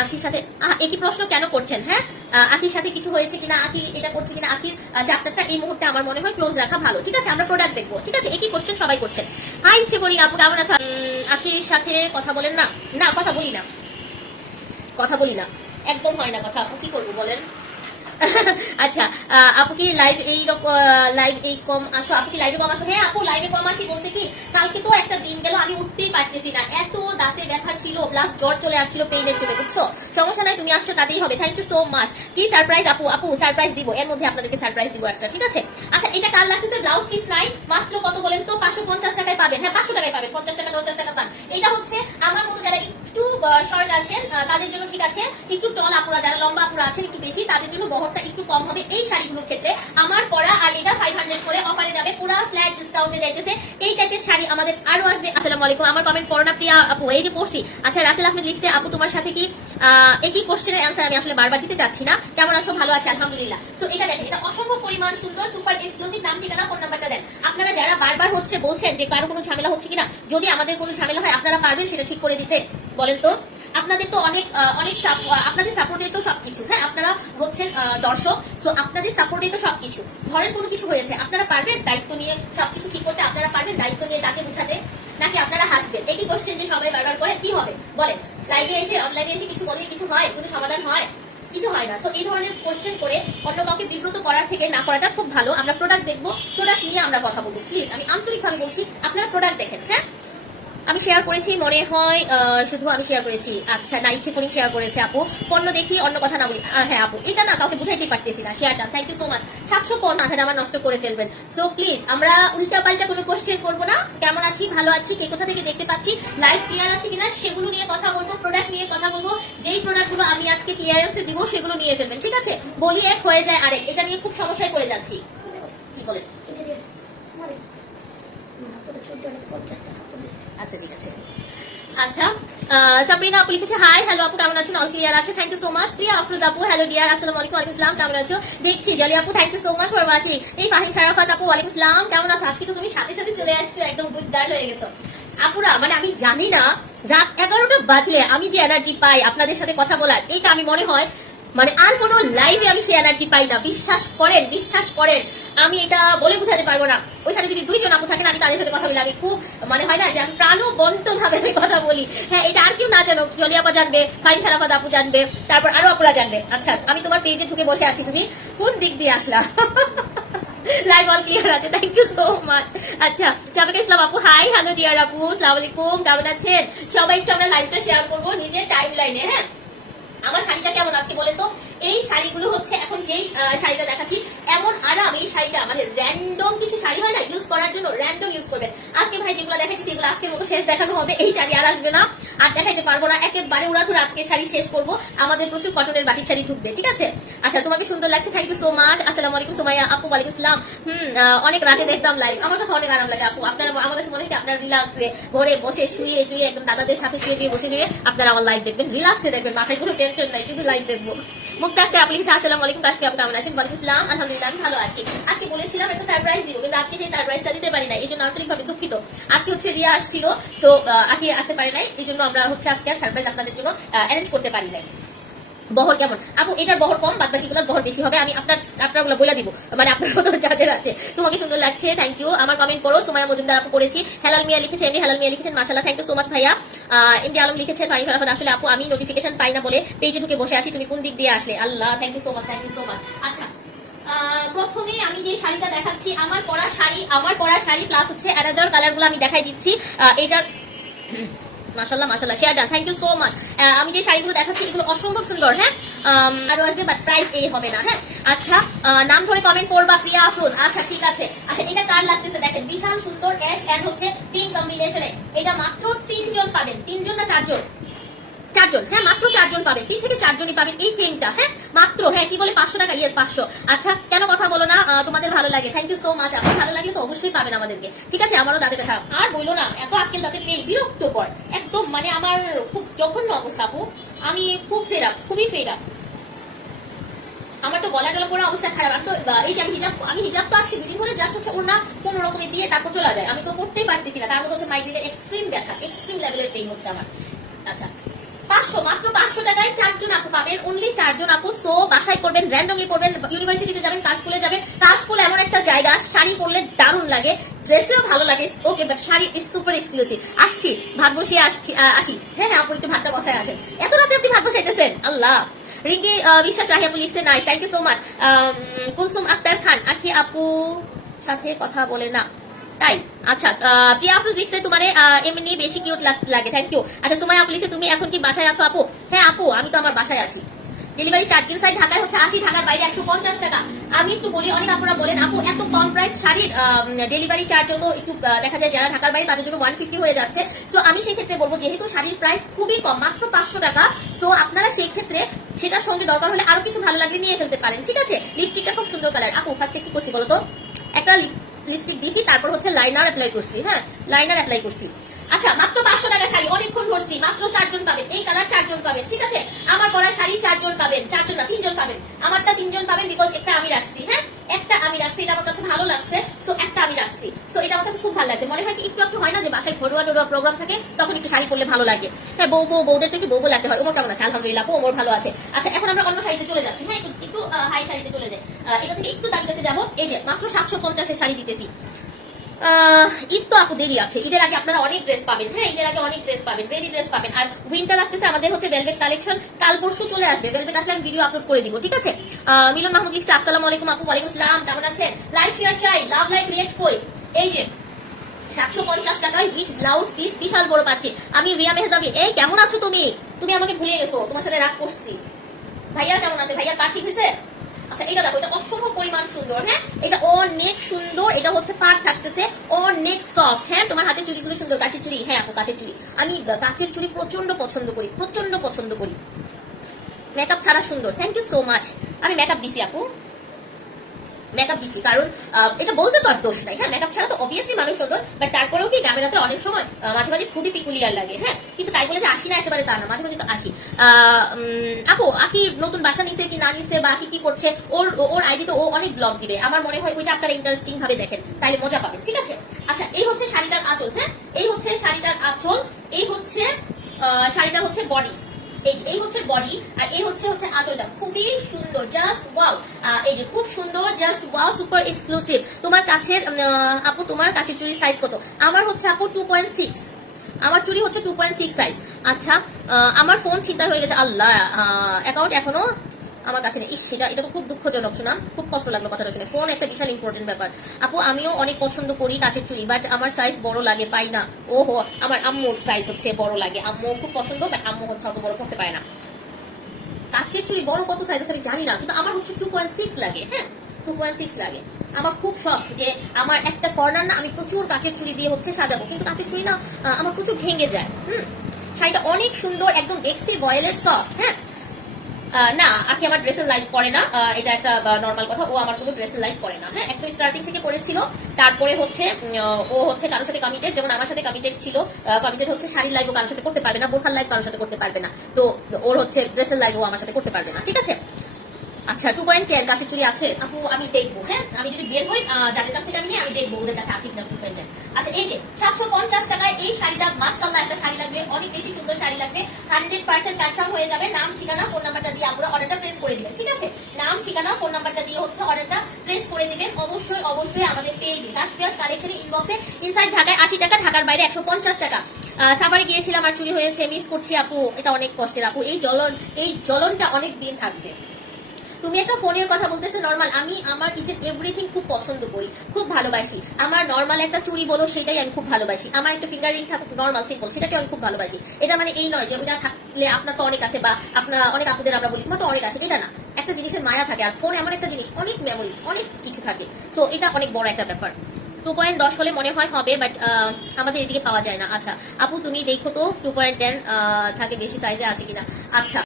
আখির সাথে একই প্রশ্ন কেন করছেন হ্যাঁ? আখির সাথে কিছু হয়েছে কিনা, আখি এটা করছে কিনা, আখির চ্যাপ্টারটা এই মুহূর্তে আমার মনে হয় ক্লোজ রাখা ভালো। ঠিক আছে, আমরা প্রোডাক্ট দেখব। ঠিক আছে, একই কোশ্চেন সবাই করছেন। হাই ইচ্ছে করি আপু, কেমন আছে? আখির সাথে কথা বলেন না? না, কথা বলি না। কথা বলি না। একদম হয় না কথা। আপু, কি করব বলেন? আচ্ছা আপু কি লাইভ এই লাইভ এই কম আসো? আপু কি লাইভে কম আসো? হ্যাঁ আপু লাইভে কম আসি বলতে কি, কালকে তো একটা দিন গেল, আমি উঠতেই পারতেছি না। এত দাঁতে ব্যথা ছিল প্লাস জ্বর চলে আসছিল পেইনের জন্য, বুঝছ? সমস্যা নাই, তুমি আসছো, তাতেই হবে। থ্যাংক ইউ সো মাচ কি সারপ্রাইজ আপু? আপু সারপ্রাইজ দিব। এর মধ্যে আপনাদেরকে সারপ্রাইজ দিব একটা, ঠিক আছে? আচ্ছা এটা কাল লাগতেছে? ব্লাউজ পিস নাই, মাত্র কত বলেন তো? পাঁচশো পঞ্চাশ টাকায় পাবেন। হ্যাঁ পাঁচশো টাকায় পাবেন, পঞ্চাশ টাকা পঞ্চাশ টাকা পান এটা হচ্ছে আমার মতো যারা শর্ট আছেন তাদের জন্য ঠিক আছে। একটু টল আপুরা যারা লম্বা আপুরা আছেন, একটু বেশি, তাদের জন্য বহরটা একটু কম হবে এই শাড়িগুলোর ক্ষেত্রে। আমার পরা আর এটা ফাইভ হান্ড্রেড করে অফারে যাবে। পুরো ফ্ল্যাট ডিসকাউন্টে যাইতেছে। এই টাইপের শাড়ি আমাদের আরও আসবে। আসসালামু আলাইকুম। আমার কমেন্ট পড়না প্রিয়া আপু। এই যে পড়ছি। আচ্ছা রাসেল আহমেদ লিখছে, আপু, তোমার সাথে কি একই কোশ্চেনের অ্যান্সার আমি আসলে বারবার দিতে যাচ্ছি না। কেমন আছো? ভালো আছি, আলহামদুলিল্লাহ। তো এটা দেখেন, এটা অসম্ভব পরিমাণ সুন্দর সুপার এক্সক্লুসিভ নাম, ঠিকানা ফোন নাম্বারটা দেন। আপনারা যারা বারবার হচ্ছে বলছেন যে কারও কোনো ঝামেলা হচ্ছে কিনা, যদি আমাদের কোনো ঝামেলা হয়, আপনারা পারবেন সেটা ঠিক করে দিতে। বলেন তো? আপনাদের তো অনেক অনেক আপনাদের সাপোর্টে তো সবকিছু। হ্যাঁ আপনারা হচ্ছেন দর্শক সো আপনাদের সাপোর্টে তো সবকিছু। ধরেন কোনো কিছু হয়েছে, আপনারা পারবেন দায়িত্ব নিয়ে সবকিছু ঠিক করতে? আপনারা পারবেন দায়িত্ব নিয়ে তাকে বুঝাতে? নাকি আপনারা হাসবেন? একই কোশ্চেন যে সবাই বারবার করে, কি হবে? বলেন লাইভে এসে অনলাইনে এসে কিছু বলে কিছু হয়? কোনো সমাধান হয়? কিছু হয় না। সো এই ধরনের কোশ্চেন করে অন্য কাউকে বিব্রত করার থেকে না করাটা খুব ভালো। আমরা প্রোডাক্ট দেখব প্রোডাক্ট নিয়ে আমরা কথা বলব। প্লিজ আমি আন্তরিকভাবে বলছি, আপনারা প্রোডাক্ট দেখেন হ্যাঁ? আমি শেয়ার করেছি, মনে হয় শুধু আমি শেয়ার করেছি। আচ্ছা না, ইচ্ছে ফোনিং শেয়ার করেছে আপু। পণ্য দেখি, অন্য কথা না বলি। হ্যাঁ আপু, এটা না, কাউকে বুঝাইতে পারতেছি না শেয়ারটা থ্যাংক ইউ সো মাচ সাতশো পণ মাথাটা আমার নষ্ট করে ফেলবেন। সো প্লিজ আমরা উল্টা পাল্টা কোনো কোশ্চেন করব না। কেমন আছি? ভালো আছি? কে কোথা থেকে দেখতে পাচ্ছি? লাইফ ক্লিয়ার আছে কিনা? সেগুলো নিয়ে কথা বলব প্রোডাক্ট নিয়ে কথা বলব। যেই প্রোডাক্টগুলো আমি আজকে ক্লিয়ারেন্সে দিব, সেগুলো নিয়ে ফেলবেন, ঠিক আছে? বলি এক হয়ে যায় আরেক। এটা নিয়ে খুব সমস্যায় পড়ে যাচ্ছি। কি বলেন আচ্ছা ঠিক আছে আচ্ছা সাবরিনা আপু লিখেছে হাই হ্যালো আপু, কেমন আছেন? অল ক্লিয়ার আছে? Thank you so much Priya Afroz আপু হ্যালো ডিয়ার আসসালামু আলাইকুম, ওয়ালাইকুম আসসালাম, কেমন আছো? দেখছি, জলি আপু thank you so much for watching এই ফাহিম শারাফাত আপু, ওয়ালাইকুম আসসালাম, কেমন আছো? আজকে তো তুমি সাথে সাথে চলে আসছো, একদম গুড গার্ল হয়ে গেছো। আপুরা মানে আমি জানি না, রাত এগারোটা বাজলে আমি যে এনার্জি পাই আপনাদের সাথে কথা বলার, এইটা আমি মনে হয় মানে আর কোনো লাইভে আমি সেই এনার্জি পাই না। বিশ্বাস করেন বিশ্বাস করেন। আমি এটা বলে বোঝাতে পারব না। ওইখানে যদি দুইজন আপু থাকেন, আমি তাদের সাথে কথা বলি। আমি খুব মানে হয় না যে আমি প্রাণবন্ত ভাবে আমি কথা বলি। হ্যাঁ এটা আর কেউ না জানো জলিয়াপা জানবে, ফাইন সারাফাত আপু জানবে, তারপর আরও আপুরা জানবে। আচ্ছা আমি তোমার পেজে ঢুকে বসে আছি। তুমি কোন দিক দিয়ে আসলা? লাইভ অল ক্লিয়ার আছে। থ্যাংক ইউ সো মাচ আচ্ছা আপু হাই হ্যালো ডিয়ার আপু। সালাম আলাইকুম। কেমন আছেন? সবাই একটু আমরা লাইভটা শেয়ার করব নিজের টাইম লাইনে হ্যাঁ? আমার শাড়িটা কেমন আজকে বলেন তো? এই শাড়িগুলো হচ্ছে এখন যেই শাড়িটা দেখাচ্ছি, এমন আরাম এই শাড়িটা মানে র্যান্ডম কিছু শাড়ি হয় না ইউজ করার জন্য র্যান্ডম ইউজ করবেন। আজকে ভাই যেগুলো দেখাচ্ছি সেগুলো আজকের মতো শেষ দেখানো হবে, এই শাড়ি আর আসবে না। আর দেখাইতে পারব না, একেবারে উড়াধুর আজকের শাড়ি শেষ করব। আমাদের প্রচুর কটনের বাটিক শাড়ি ঢুকবে, ঠিক আছে? আচ্ছা তোমাকে সুন্দর লাগছে থ্যাংক ইউ সো মাচ আসসালামু আলাইকুম সোমাইয়া, আপু, ওয়ালাইকুম আসসালাম। হুম অনেক রাতে দেখলাম লাইভ আমার কাছে অনেক আরাম লাগে, আপু, আপনারা, আমার কাছে মনে হয় আপনারা রিল্যাক্সে ঘরে বসে শুয়ে টুয়ে একদম দাদাদের সাথে শুয়ে টুয়ে বসে শুয়ে আপনারা আমার লাইভ দেখবেন রিল্যাক্সে দেখবেন, মাথায় কোনো ভালো আছি। আজকে বলেছিলাম কিন্তু আজকে সেই দিতে পারি না এই জন্য আন্তরিকভাবে দুঃখিত। আজকে হচ্ছে তো আসতে পারে নাই, এই জন্য আমরা হচ্ছে আজকে সারপ্রাইজ আপনাদের জন্য অ্যারেঞ্জ করতে পারি নাই। বহর কেমন? আপু, এটার বহর কম বাদ বাকি বহর বেশি হবে, আমি আপনার আপনারগুলো বলে দিব। মানে আপনার মতো যাদের আছে। তোমাকে সুন্দর লাগছে থ্যাংক ইউ আমার কমেন্ট করো সুমায়া মজুমদার আপু করেছি হেলাল মিয়া লিখেছে, এমনি হেলাল মিয়া লিখেছেন মাশাল্লাহ থ্যাংক ইউ সো মাচ ভাইয়া। এমডি আলম লিখেছেন ভাই খারাপ আসলে আপু, আমি নোটিফিকেশন পাই না বলে পেজে ঢুকে বসে আছি, তুমি কোন দিক দিয়ে আসলে? আল্লাহ thank you so much thank you so much আচ্ছা প্রথমে আমি যে শাড়িটা দেখাচ্ছি, আমার পরা শাড়ি, আমার পরা শাড়ি প্লাস হচ্ছে অ্যানাদার কালারগুলো আমি দেখাই দিচ্ছি। এটার মাশাল্লাহ মাসাল্লাহ share done thank you so much আমি যে শাড়িগুলো দেখাচ্ছি, এগুলো অসম্ভব সুন্দর হ্যাঁ? আরও আসবে বাট প্রাইস এই হবে না হ্যাঁ? আচ্ছা নাম ধরে কমেন্ট করবা, প্রিয়া আফরোজ। আচ্ছা ঠিক আছে। আচ্ছা এটা কার লাগতেছে? দেখেন, বিশাল সুন্দর অ্যাশ অ্যান্ড হচ্ছে পিঙ্ক কম্বিনেশনে এটা মাত্র তিনজন পাবেন। তিনজন না চারজন? চারজন হ্যাঁ মাত্র চারজন পাবেন। তিন থেকে চারজনই পাবেন এই সেমটা হ্যাঁ? মাত্র হ্যাঁ কি বলে? পাঁচশো টাকা ইয়েস পাঁচশো। আচ্ছা কেন কথা বলো না? তোমাদের ভালো লাগে। থ্যাংক ইউ সো মাচ আপনার ভালো লাগলে তো অবশ্যই পাবেন আমাদেরকে। ঠিক আছে? আমারও দাঁতে ব্যথা। আর বলল না, এত আক্কেল দাঁতে পেয়ে বিরক্ত কর একদম মানে আমার খুব জঘন্য অবস্থা, আপু। আমি খুব ফেরা খুবই ফেরা আমার তো গলা টলা পড়া অবস্থা খারাপ। আর তো এই যে আমি হিজাব আমি হিজাব তো আজকে দুদিন ধরে জাস্ট হচ্ছে ওনা কোন রকমে দিয়ে তারপর চলে যায়। আমি তো করতেই পারতেছি না। তার মধ্যে হচ্ছে মাইগ্রেনের এক্সট্রিম ব্যথা এক্সট্রিম লেভেলের পেইন হচ্ছে আমার। আচ্ছা পাঁচশো মাত্র পাঁচশো টাকায় পাবেন। অনলি চারজন আপু। সো বাসায় পড়বেন র্যান্ডমলি পড়বেন ইউনিভার্সিটিতে যাবেন কাশফুলে যাবেন। কাশফুল এমন একটা জায়গা শাড়ি পরলে দারুণ লাগে ড্রেসেও ভালো লাগে। Okay but sari is super exclusive আসছি ভাত বসিয়ে আসছি আসি। হ্যাঁ হ্যাঁ আপু একটু ভাতটা বসায় আসেন। এত রাতে আপনি ভাত বসাইতেছেন? আল্লাহ। আহ, বিশ্বাস রাহি আপু লিখছে নাই thank you so much Kulsum Akter Khan Akhi আপু সাথে কথা বলে না। তাই? আচ্ছা প্রিয়া লিখছে তোমার এমনি বেশি কিউট লাগে থ্যাংক ইউ আচ্ছা আপু লিখছে, তুমি এখন কি বাসায় আছো আপু? হ্যাঁ আপু, আমি তো আমার বাসায় আছি। ডেলিভারি চার্জ ইনসাইড ঢাকায় হচ্ছে আশি, ঢাকার বাইরে একশো পঞ্চাশ টাকা। আমি একটু বলি, অনেক আপনারা বলেন, আপু, এত কম প্রাইস শাড়ির ডেলিভারি চার্জ একটু দেখা যায় যারা ঢাকার বাইরে তাদের জন্য ওয়ান ফিফটি হয়ে যাচ্ছে। সো আমি সেই ক্ষেত্রে বলব, যেহেতু শাড়ির প্রাইস খুবই কম, মাত্র পাঁচশো টাকা সো আপনারা সেই ক্ষেত্রে সেটার সঙ্গে দরকার হলে আরও কিছু ভালো লাগলে নিয়ে ফেলতে পারেন, ঠিক আছে? লিপস্টিকটা খুব সুন্দর কালার আপু ফার্স্টে কি করছি একটা লিপস্টিক দিছি তারপর হচ্ছে লাইনার অ্যাপ্লাই করছি হ্যাঁ? লাইনার অ্যাপ্লাই করছি। আচ্ছা মাত্র পাঁচশো টাকা শাড়ি অনেকক্ষণ ধরছি, মাত্র চারজন পাবেন। এই কালার চারজন পাবেন, ঠিক আছে? আমার পরা শাড়ি চারজন পাবেন, চারজন না, তিনজন পাবেন। আমারটা তিনজন পাবেন বিকজ একটা আমি রাখছি হ্যাঁ? একটা আমি রাখছি, এটা আমার কাছে ভালো লাগছে সো একটা আমি রাখছি। সো এটা আমার কাছে খুব ভালো লাগছে। মনে হয় কি, একটু একটু হয় না যে বাসায় ঘরোয়া টোরোয়া প্রোগ্রাম থাকে, তখন একটু শাড়ি পরলে ভালো লাগে। হ্যাঁ বউ বউ, বউদের তো একটু বউ লাগতে হয়। ওমর কেমন আছে? আলহামদুলিল্লাহ বউ ওমর ভালো আছে। আচ্ছা এখন আমরা অন্য শাড়িতে চলে যাচ্ছি। হ্যাঁ একটু একটু হাই শাড়িতে চলে যাই। এটা থেকে একটু দাবিতে যাব। এই যে, মাত্র সাতশো পঞ্চাশের শাড়ি দিতেছি। ঈদ তো আপু দেরি আছে। ঈদের আগে আপনারা অনেক ড্রেস পাবেন। হ্যাঁ ঈদের আগে অনেক ড্রেস পাবেন রেডি ড্রেস পাবেন। আর উইন্টার আসতেছে, আমাদের হচ্ছে ভেলভেট কালেকশন কাল পরশু চলে আসবে। ভেলভেট আসলে আমি ভিডিও আপলোড করে দিব, ঠিক আছে? মিলন মাহমুদ লিখছে আসসালামু আলাইকুম আপু, ওয়ালাইকুম আসসালাম, কেমন আছেন? লাইভ শেয়ার চাই লাভ লাইক রিয়েক্ট কই? এই যে, সাতশো পঞ্চাশ টাকায় উইথ ব্লাউজ পিস বিশাল বড় পাচ্ছি। আমি রিয়া মেহজাবি এই কেমন আছো তুমি? তুমি আমাকে ভুলে গেছো, তোমার সাথে রাগ করছি। ভাইয়া কেমন আছে? ভাইয়া পা ঠিক হয়েছে আচ্ছা এটা দেখো, এটা অসম্ভব পরিমাণ সুন্দর হ্যাঁ? এটা অনেক সুন্দর, এটা হচ্ছে পাট থাকতেছে, অনেক সফট হ্যাঁ? তোমার হাতের চুড়িগুলো সুন্দর, কাঁচের চুড়ি হ্যাঁ আপু কাঁচের চুড়ি। আমি কাঁচের চুড়ি প্রচণ্ড পছন্দ করি প্রচণ্ড পছন্দ করি। মেকআপ ছাড়া সুন্দর থ্যাংক ইউ সো মাচ আমি মেকআপ দিছি, আপু। মেকআপ দিছি। কারণ এটা বলতে তো আর দোষ নাই। হ্যাঁ মেকআপ ছাড়া তো অবভিয়াসলি মানুষ সুন্দর বাট তারপরেও কি ক্যামেরাতে অনেক সময় মাঝে মাঝে খুবই পিকুলিয়ার লাগে। হ্যাঁ কিন্তু তাই বলে যে আসি না একেবারে তা না মাঝে মাঝে তো আসি। আপু আকি নতুন বাসা নিছে কি না নিছে বা কি কি করছে? ওর ওর আইডি তো ও অনেক ব্লগ দিবে। আমার মনে হয় ওইটা আপনারা ইন্টারেস্টিং ভাবে দেখেন তাইলে মজা পাবেন ঠিক আছে? আচ্ছা এই হচ্ছে শাড়িটার আঁচল হ্যাঁ? এই হচ্ছে শাড়িটার আঁচল এই হচ্ছে আহ, শাড়িটার হচ্ছে বডি এই এই হচ্ছে বডি আর এই হচ্ছে হচ্ছে আঁচলটা। খুবই সুন্দর জাস্ট ওয়াও এই যে খুব সুন্দর জাস্ট ওয়াও সুপার এক্সক্লুসিভ তোমার কাছে আপু, তোমার কাছে চুরির সাইজ কত? আমার হচ্ছে আপু টু পয়েন্ট সিক্স আমার চুরি হচ্ছে টু পয়েন্ট সিক্স সাইজ আচ্ছা আমার ফোন চিন্তা হয়ে গেছে। আল্লাহ অ্যাকাউন্ট এখনও আমার কাছে নেই। সেটা এটা তো খুব দুঃখজনক শোনা খুব কষ্ট লাগল কথাটা শুনে। ফোন একটা বিশাল ইম্পর্টেন্ট ব্যাপার। আপু, আমিও অনেক পছন্দ করি কাছের চুড়ি বাট আমার সাইজ বড় লাগে, পাই না। ওহো, আমার আম্মুর সাইজ হচ্ছে বড় লাগে। আম্মু খুব পছন্দ বাট আম্মু হচ্ছে অত বড় করতে পারে না। কাচের চুড়ি বড় কত সাইজ আছে আমি জানি না, কিন্তু আমার হচ্ছে টু পয়েন্ট সিক্স লাগে হ্যাঁ? টু পয়েন্ট সিক্স লাগে। আমার খুব শখ যে আমার একটা কর্নার না আমি প্রচুর কাঁচের চুড়ি দিয়ে হচ্ছে সাজাবো। কিন্তু কাঁচের চুড়ি না আমার প্রচুর ভেঙে যায়, হুম? শাড়িটা অনেক সুন্দর, একদম দেখছি বয়েলের সফট হ্যাঁ? না, আখি আমার ড্রেসের লাইফ করে না। এটা একটা নর্মাল কথা। ও আমার কোনো ড্রেসের লাইফ করে না। হ্যাঁ একদম স্টার্টিং থেকে করেছিল। তারপরে হচ্ছে ও হচ্ছে কারোর সাথে কমিটেড যেমন আমার সাথে কমিটেড ছিল কমিটেড হচ্ছে শাড়ির লাইফ ও কারোর সাথে করতে পারবে না, বোরখার লাইফ কারোর সাথে করতে পারবে না। তো ওর হচ্ছে ড্রেসের লাইফ ও আমার সাথে করতে পারবে না, ঠিক আছে? আচ্ছা টু পয়েন্ট টেন কাছে চুরি আছে? আপু, আমি দেখব হ্যাঁ? আমি যদি বের হই যাদের কাছ থেকে আমি আমি দেখব ওদের কাছে আছে কিনা টু পয়েন্ট টেন আচ্ছা এই যে সাতশো পঞ্চাশ টাকায় এই শাড়িটা মাসাল্লাহ একটা শাড়ি লাগবে, অনেক বেশি সুন্দর শাড়ি লাগবে। হান্ড্রেড পার্সেন্ট কনফার্ম হয়ে যাবে, নাম, ঠিকানা ফোন নাম্বারটা দিয়ে আপনারা অর্ডারটা প্রেস করে দিবেন, ঠিক আছে? নাম, ঠিকানা ফোন নাম্বারটা দিয়ে হচ্ছে অর্ডারটা প্রেস করে দিবেন। অবশ্যই অবশ্যই আমাদের পেজে কাশপিয়াস কালেকশন ইনবক্সে ইনসাইড ঢাকায় আশি টাকা, ঢাকার বাইরে একশো পঞ্চাশ টাকা। সাভারে গিয়েছিলাম আর চুরি হয়েছে মিস করছি আপু, এটা অনেক কষ্টের আপু, এই জ্বলন, এই জ্বলনটা অনেক দিন থাকবে। তুমি একটা ফোনের কথা বলতেছো নর্মাল আমি আমার কিচেন এভরিথিং খুব পছন্দ করি, খুব ভালোবাসি। আমার নর্মাল একটা চুরি বলো, সেটাই আমি খুব ভালোবাসি। আমার একটা ফিঙ্গার রিং থাকুক নর্মাল সিম্পল সেটাকে আমি খুব ভালোবাসি। এটা মানে এই নয় যে ওটা থাকলে আপনার তো অনেক আছে বা আপনার অনেক আপুদের আমরা বলি, তোমার তো অনেক আছে, এটা না। একটা জিনিসের মায়া থাকে, আর ফোন এমন একটা জিনিস, অনেক মেমোরিজ অনেক কিছু থাকে। সো এটা অনেক বড় একটা ব্যাপার। টু পয়েন্ট দশ হলে মনে হয় হবে বাট আমাদের এদিকে পাওয়া যায় না। আচ্ছা আপু, তুমি দেখো তো টু পয়েন্ট টেন থাকে বেশি সাইজে আছে কিনা। আচ্ছা।